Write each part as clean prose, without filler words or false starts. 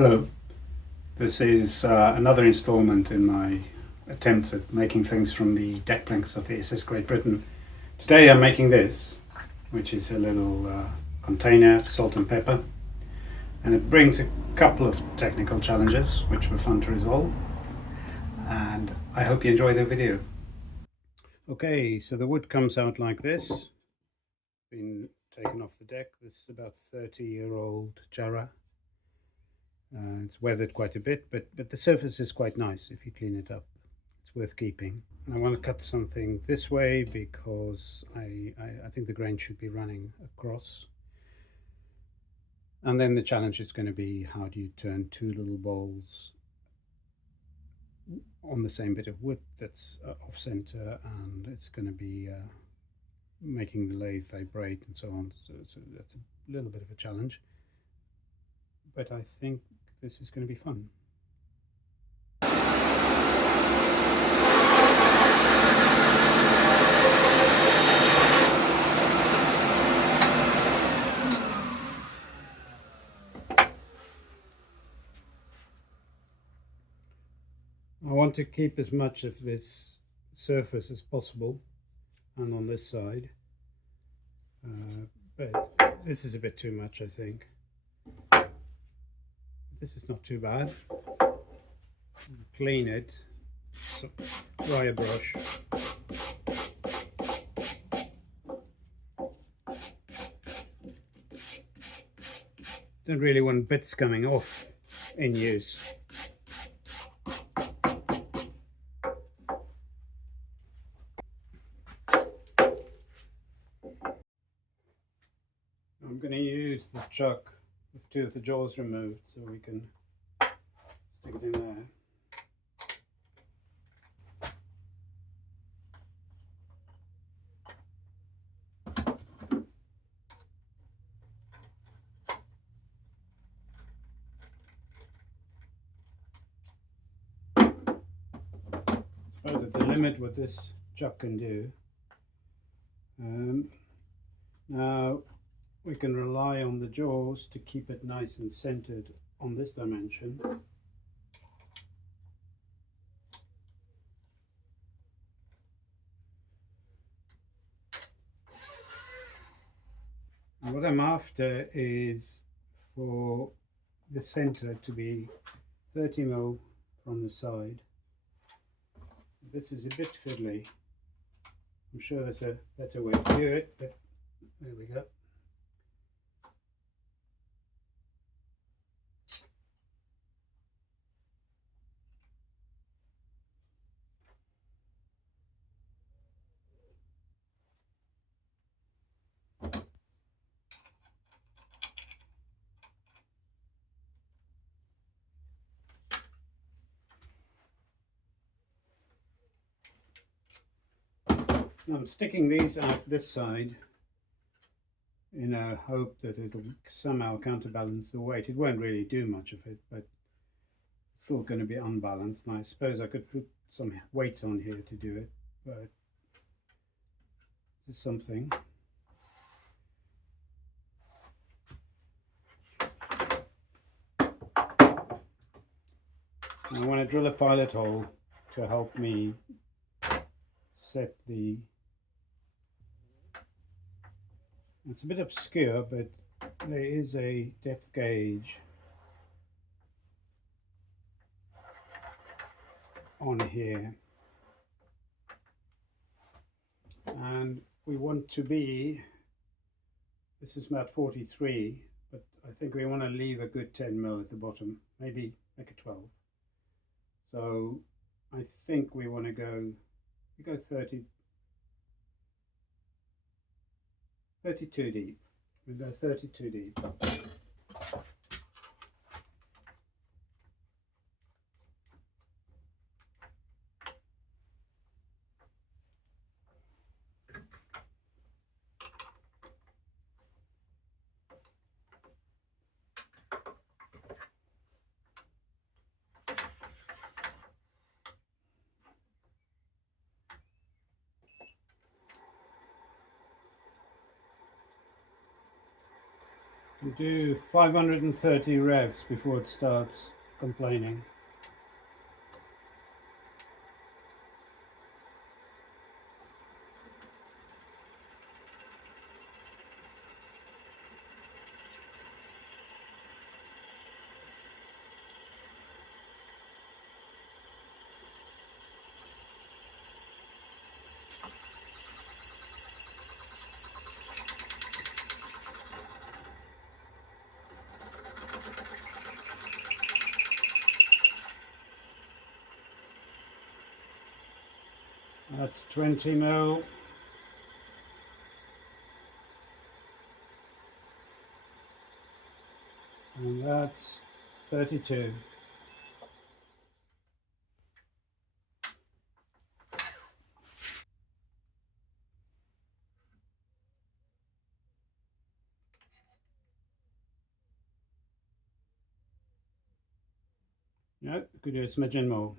Hello, this is another installment in my attempt at making things from the deck planks of the SS Great Britain. Today I'm making this, which is a little container, salt and pepper, and it brings a couple of technical challenges which were fun to resolve, and I hope you enjoy the video. Okay, so the wood comes out like this, been taken off the deck. This is about 30-year-old Jarrah. It's weathered quite a bit, but the surface is quite nice if you clean it up. It's worth keeping. And I want to cut something this way because I think the grain should be running across. And then the challenge is going to be, how do you turn two little bowls on the same bit of wood that's off center, and it's going to be making the lathe vibrate and so on. So that's a little bit of a challenge, but I think this is going to be fun. I want to keep as much of this surface as possible, and on this side, but this is a bit too much, I think. This is not too bad. Clean it, wire brush. Don't really want bits coming off in use. I'm going to use the chuck with two of the jaws removed so we can stick it in there. It's about at the limit what this chuck can do. Now we can rely on the jaws to keep it nice and centered on this dimension. And what I'm after is for the center to be 30 mm from the side. This is a bit fiddly. I'm sure there's a better way to do it, but there we go. I'm sticking these out this side in a hope that it'll somehow counterbalance the weight. It won't really do much of it, but it's still going to be unbalanced. And I suppose I could put some weights on here to do it, but it's something. I want to drill a pilot hole to help me set the... It's a bit obscure, but there is a depth gauge on here, and we want to be, this is about 43, but I think we want to leave a good 10 mm at the bottom, maybe make it 12. So I think we want to go 32 deep. We go 32 deep. You do 530 revs before it starts complaining. That's 20 mil. And that's 32. Yeah, could do a smidgen more.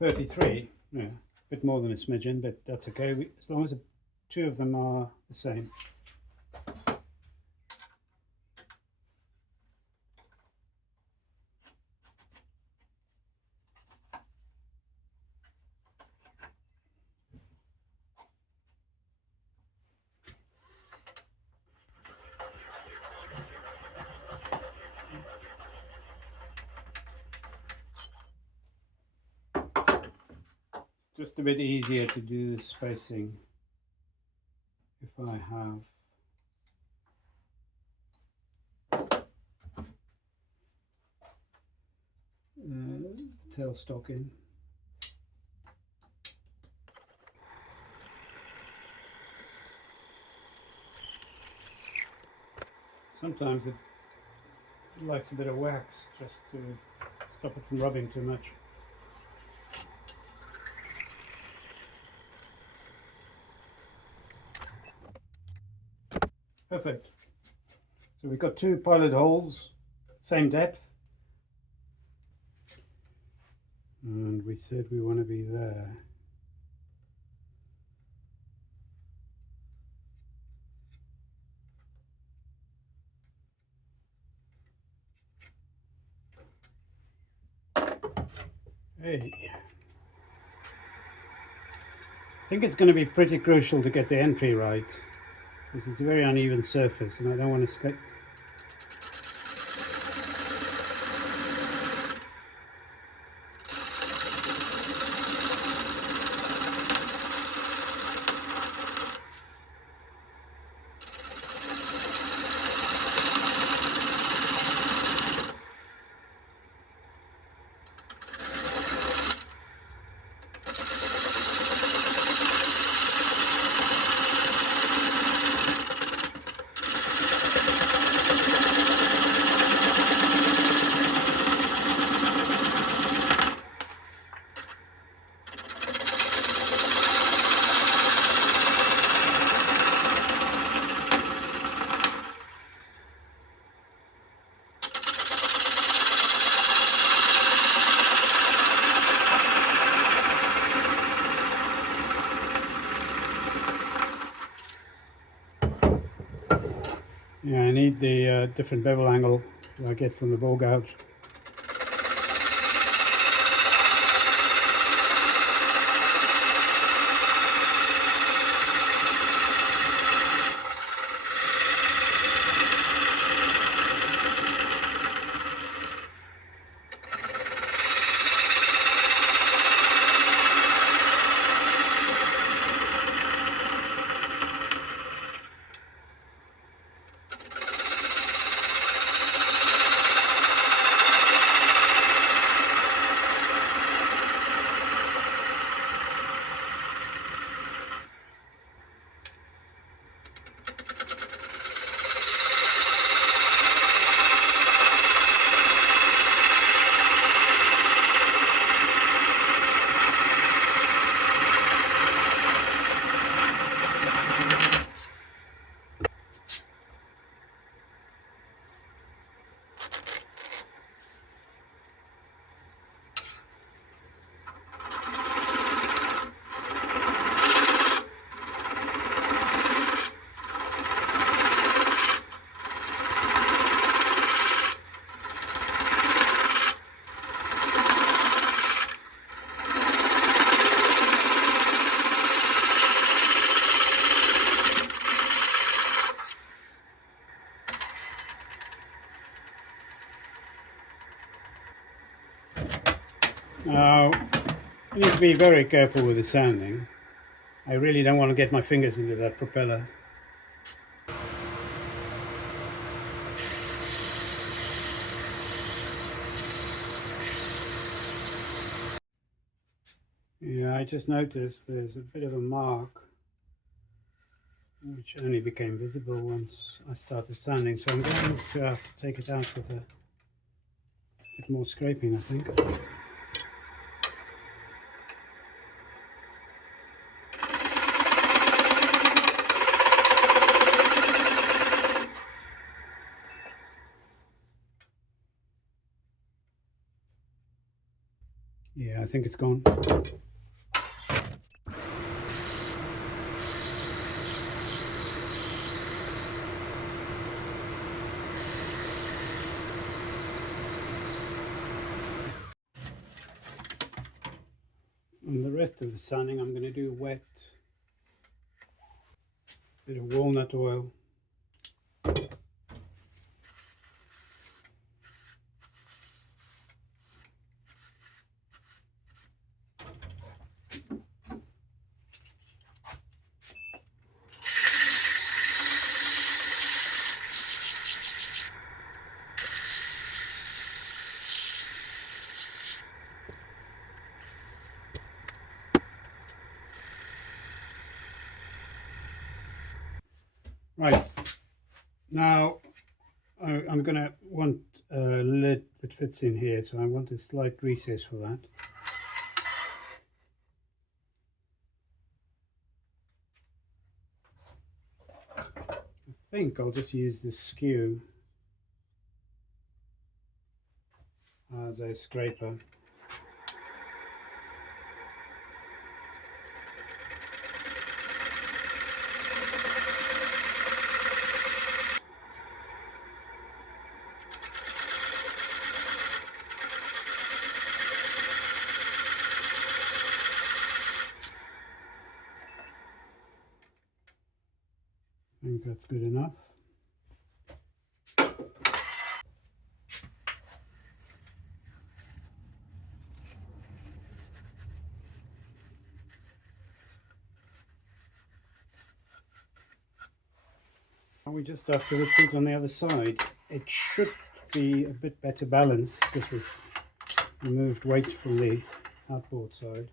$33, yeah, a bit more than a smidgen, but that's okay, as long as the two of them are the same. It's just a bit easier to do the spacing if I have tailstock in. Sometimes it likes a bit of wax just to stop it from rubbing too much. Perfect. So we've got two pilot holes, same depth. And we said we want to be there. Hey. I think it's going to be pretty crucial to get the entry right, because it's a very uneven surface and I don't want to skate. Yeah, I need the different bevel angle that I get from the ball gouge. Now, you need to be very careful with the sanding. I really don't want to get my fingers into that propeller. Yeah, I just noticed there's a bit of a mark which only became visible once I started sanding, so I'm going to have to take it out with a bit more scraping, I think. Yeah, I think it's gone. And the rest of the sanding I'm going to do wet. Bit of walnut oil. Right, now I'm going to want a lid that fits in here, so I want a slight recess for that. I think I'll just use this skew as a scraper. I think that's good enough. And we just have to repeat on the other side. It should be a bit better balanced because we've removed weight from the outboard side.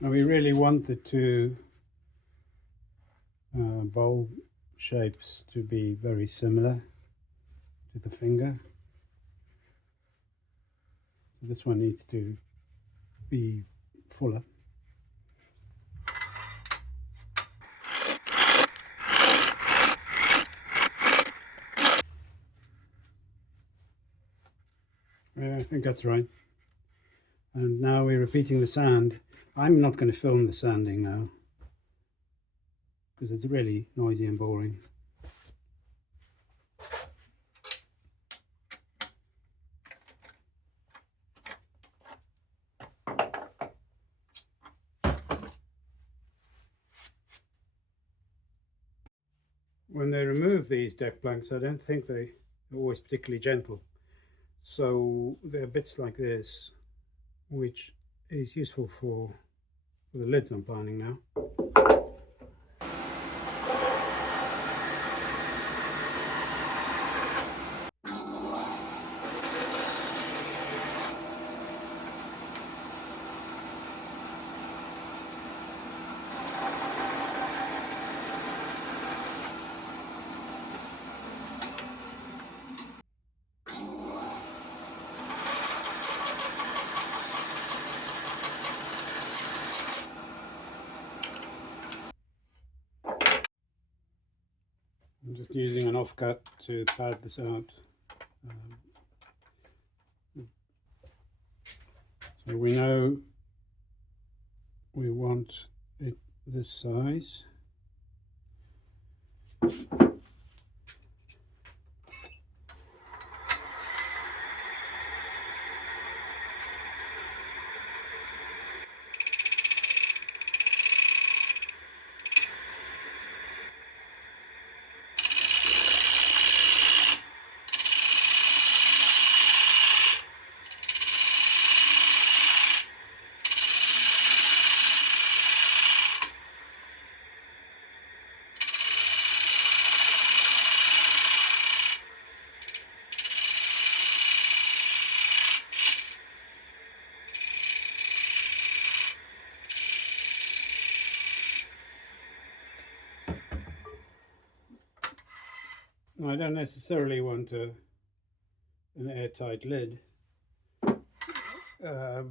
Now we really want the two bowl shapes to be very similar to the finger. So this one needs to be fuller. Yeah, I think that's right. And now we're repeating the sand. I'm not going to film the sanding now because it's really noisy and boring. When they remove these deck planks, I don't think they're always particularly gentle. So there are bits like this, which is useful for the lids I'm planning now. I'm just using an offcut to pad this out. So we know we want it this size. I don't necessarily want an airtight lid. I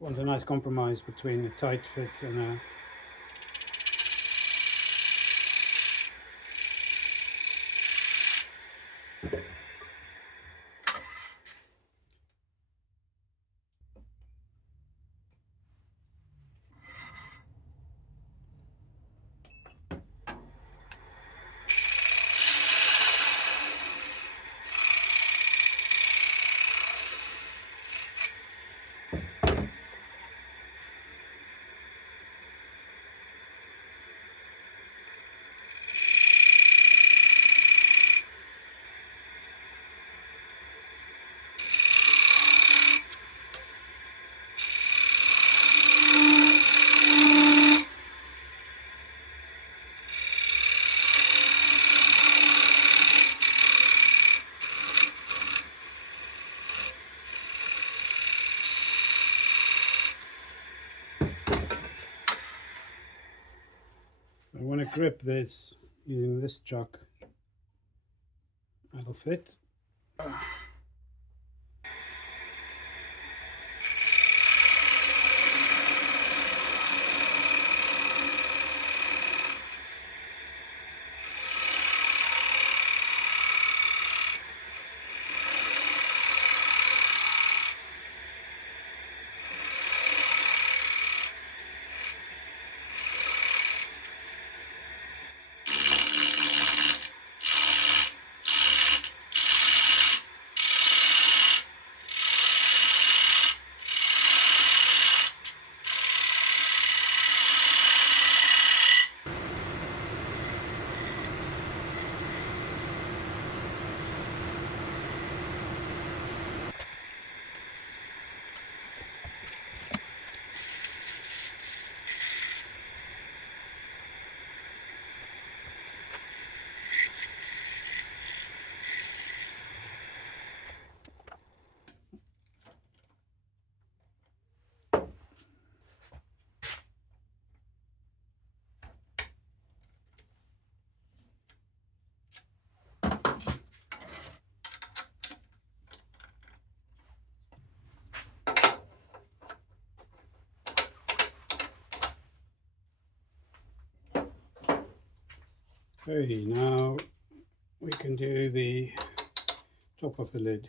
want a nice compromise between a tight fit and a I want to grip this using this chuck. That'll fit. Okay, now we can do the top of the lid.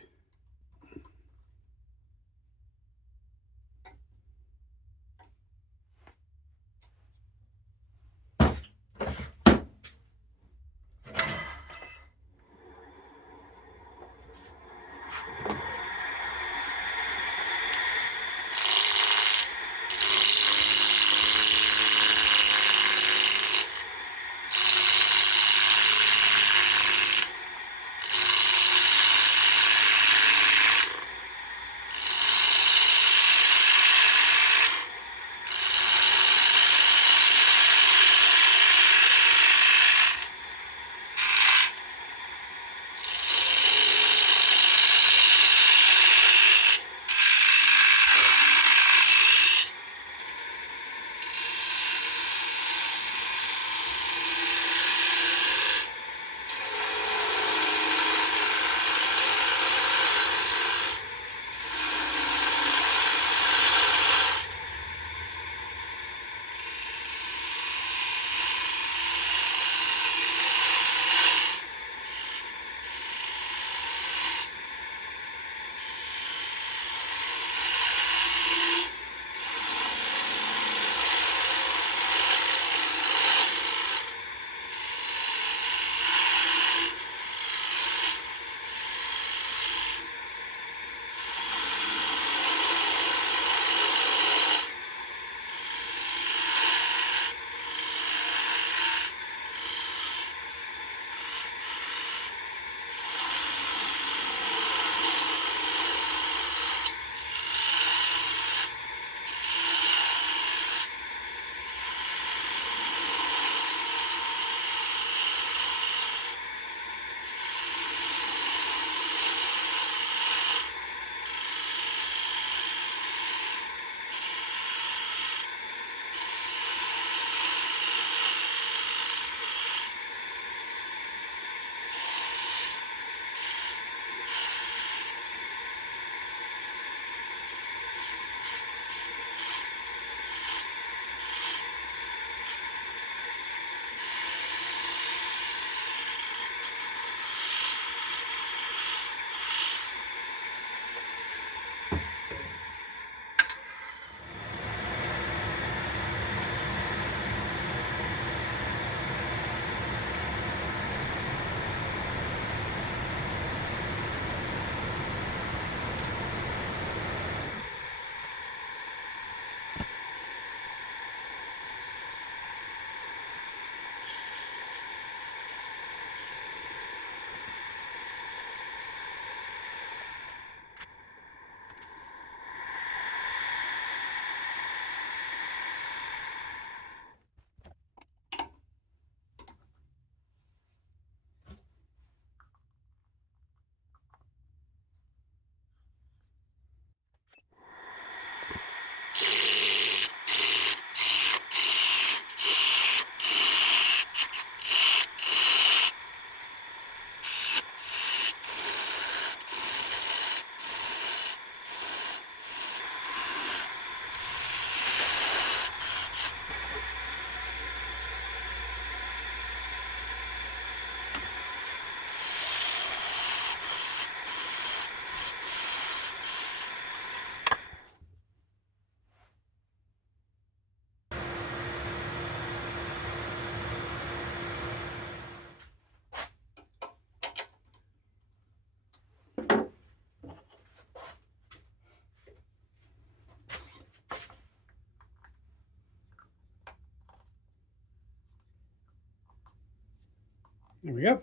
There we go.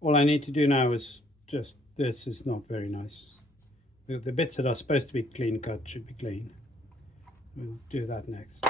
All I need to do now is just, this is not very nice. The bits that are supposed to be clean cut should be clean. We'll do that next.